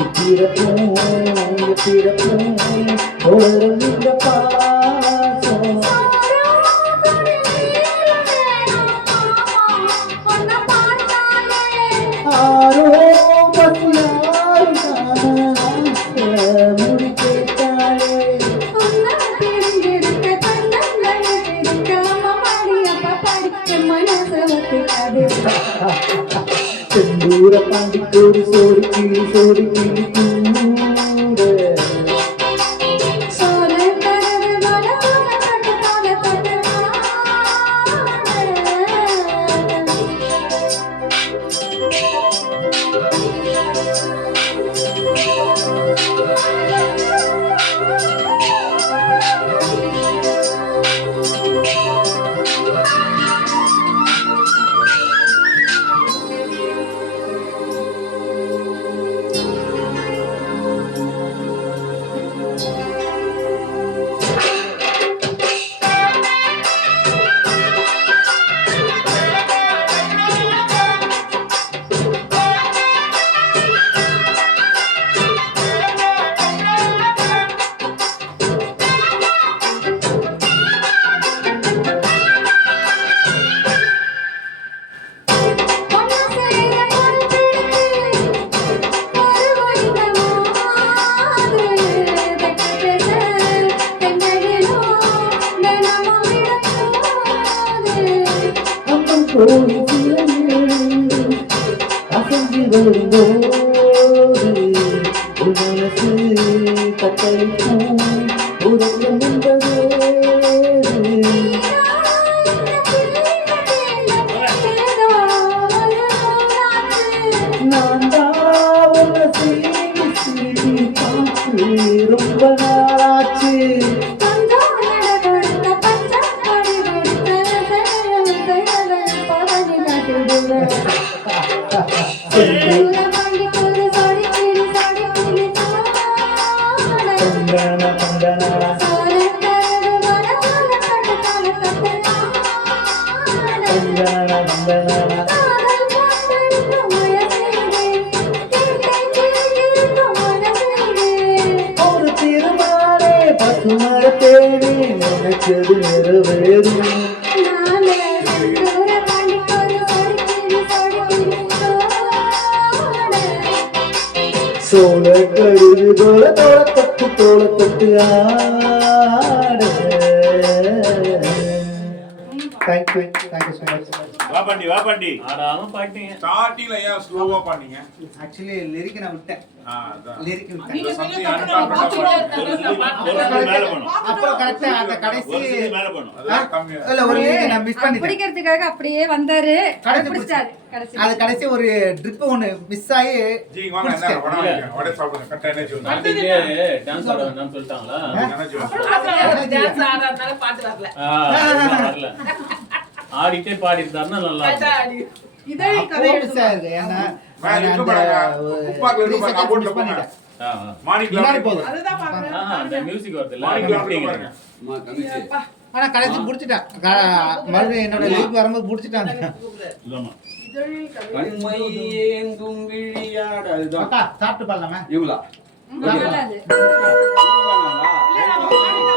இப்பிறப்பும் பிறப்பும் தொடரும் இந்த பாசம் ஆரோ பசியாரும் முடி கேட்டாலே செந்தூர பாண்டிக்கு ஒரு சோடி கிளி கூட அசைஞ்சு வரும்போது மனசு கட்டளைக்கும் உறக்கம் என்பது நான் தான் சீடி பார்த்து ரொம்ப நாளாச்சு ஒரு திருமாலே பசுமரத்தேனே நினைச்சது நிறைவேறும் சோழ கருது தோள தொட்டு ஆட. Thank you so much. வா பாண்டி ஆடாம பாட்டீங்க. ஸ்டார்டிங்ல ஏன் ஸ்லோவா பாடுனீங்க? एक्चुअली लिरिक நான் விட்டேன். அதான். लिरिक விட்டேன். நீங்க மேல போணும். அப்புறம் கரெக்ட்டா அந்த கடைசி மேல போணும். அதான் கம்மியா. இல்ல ஒரு லிரிக் நான் மிஸ் பண்ணிட்டேன். பிடிக்கிறதுக்காக அப்படியே வந்தாரு. கடைசி பிடிச்சாரு. கடைசி. அது கடைசி ஒரு ட்ரிப் ஒன்னு மிஸ் ஆயி ஜி வாங்க என்ன வடை சாப்பிடுங்க. கட்ட எனர்ஜி வந்து. அதுலயே டான்ஸ் ஆட வேண்டாம்னு சொல்லிட்டாங்களா? எனர்ஜி வந்து. டான்ஸ் ஆடுறதுனால பாட்டு வரல. வரல. ஆடிட்டே பாடி இருந்தாருன்னா நல்லா இருக்கும். இதழி கதை மிஸ் ஆயிருக்கு. ஏன்னா மேல இருக்கு பாருங்க. உப்பாக்குல இருக்கு பாருங்க. அபோட்ல போங்க. மாணிக்ல போகுது. அதுதான் பாக்குறேன். அந்த மியூசிக் வருது இல்ல மாணிக்ல அப்படிங்க. பாருங்க. அம்மா தங்கச்சி ஆனா கடைசி முடிச்சிட்டேன். மறுபடியும் என்னோட லிரிக் வரும்போது முடிச்சிட்டாங்க. இல்லம்மா இதழி கதை. கண்மை ஏந்தும் விழியாட அதுதான். அக்கா சாப்பிட்டு பாடலாமா? இவளா நல்லா அது. இல்ல நம்ம பாடினா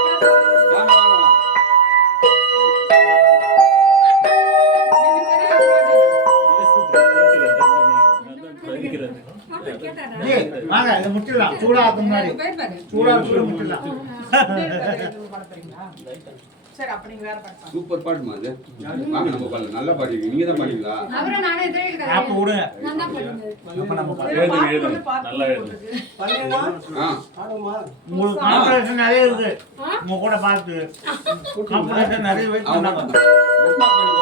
ஜி வாங்க இத முடிச்சிடலாம். சூடா ஆகும் முன்னாடி. சூடா முடிச்சிடலாம். சரி அப்ப நீங்க வேற பாட்டு சூப்பர் பாட்டுமா அது. வாங்க நம்ம பாடலாம். நல்லா பாடுவீங்க. நீங்க தான் பாடுவீங்களா? அவரும் நானே இதழி கதை. ஆப்பு விடுங்க. நல்லா பாடுங்க. அப்ப நம்ம எழுதுங்க நல்லா எழுதுங்க. ஆ. உங்களுக்கு காம்படிஷன் நிறைய இருக்கு. உங்க கூட பார்த்து காம்படிஷன் நிறைய வெயிட் பண்ணாங்க. ரெஸ்பான்ஸ் பண்ணி